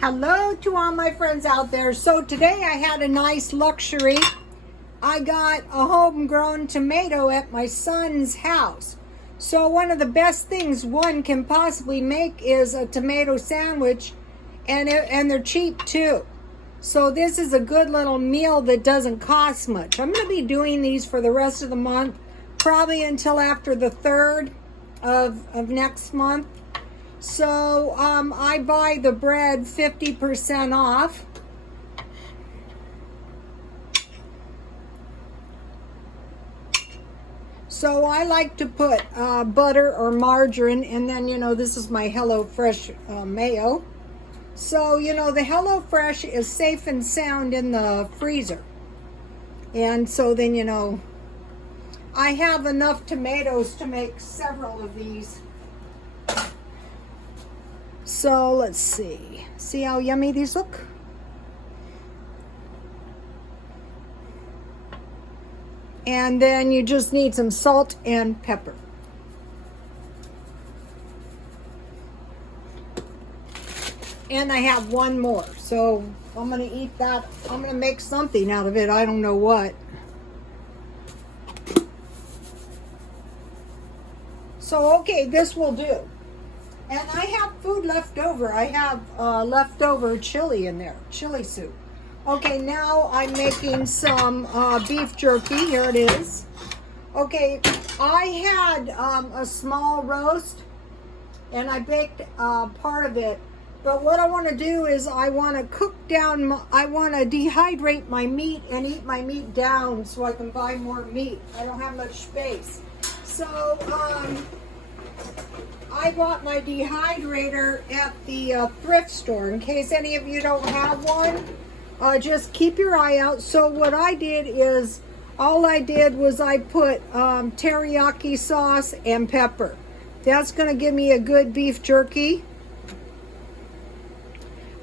Hello to all my friends out there. So today I had a nice luxury. I got a homegrown tomato at my son's house. So one of the best things one can possibly make is a tomato sandwich, and they're cheap too. So this is a good little meal that doesn't cost much. I'm going to be doing these for the rest of the month, probably until after the 3rd of next month. So I buy the bread 50% off. So I like to put butter or margarine, and then, this is my HelloFresh mayo. So, the HelloFresh is safe and sound in the freezer. And so then, I have enough tomatoes to make several of these. So let's see. See how yummy these look? And then you just need some salt and pepper. And I have one more. So I'm going to eat that. I'm going to make something out of it. I don't know what. So, okay, this will do. And I have food left over. I have leftover chili in there, chili soup. Okay, now I'm making some beef jerky. Here it is. Okay, I had a small roast, and I baked part of it. But what I want to do is I want to cook down, I want to dehydrate my meat and eat my meat down so I can buy more meat. I don't have much space. So, I bought my dehydrator at the thrift store. In case any of you don't have one, just keep your eye out. So what I did is, all I did was I put teriyaki sauce and pepper. That's going to give me a good beef jerky.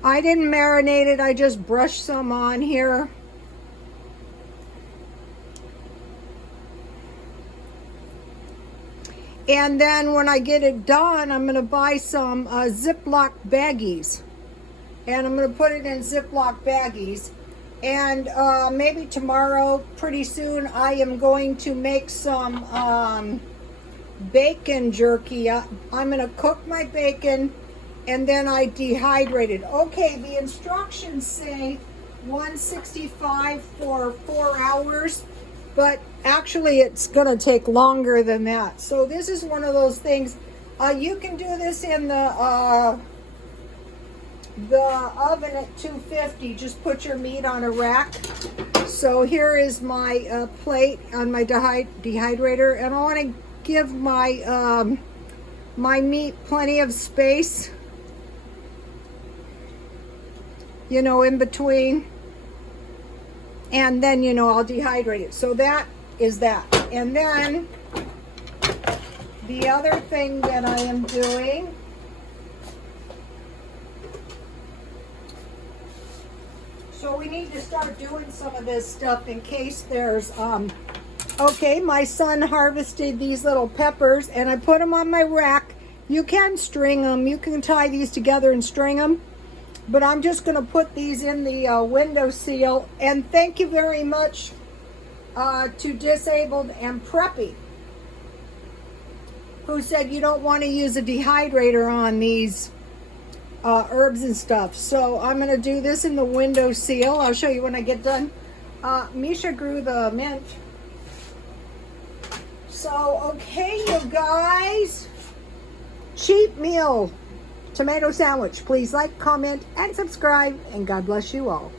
I didn't marinate it. I just brushed some on here. And then when I get it done, I'm going to buy some Ziploc baggies. And I'm going to put it in Ziploc baggies. And maybe tomorrow, pretty soon, I am going to make some bacon jerky. I'm going to cook my bacon, and then I dehydrate it. Okay, the instructions say 165 for 4 hours. But actually, it's going to take longer than that. So this is one of those things. You can do this in the oven at 250. Just put your meat on a rack. So here is my plate on my dehydrator, and I want to give my my meat plenty of space. In between. And then, I'll dehydrate it. So that is that. And then the other thing that I am doing, so we need to start doing some of this stuff in case there's, okay, my son harvested these little peppers and I put them on my rack. You can string them. You can tie these together and string them. But I'm just going to put these in the window seal. And thank you very much to Disabled and Preppy, who said you don't want to use a dehydrator on these herbs and stuff. So I'm going to do this in the window seal. I'll show you when I get done. Misha grew the mint. So, okay, you guys. Cheap meal. Tomato sandwich. Please like, comment, and subscribe, and God bless you all.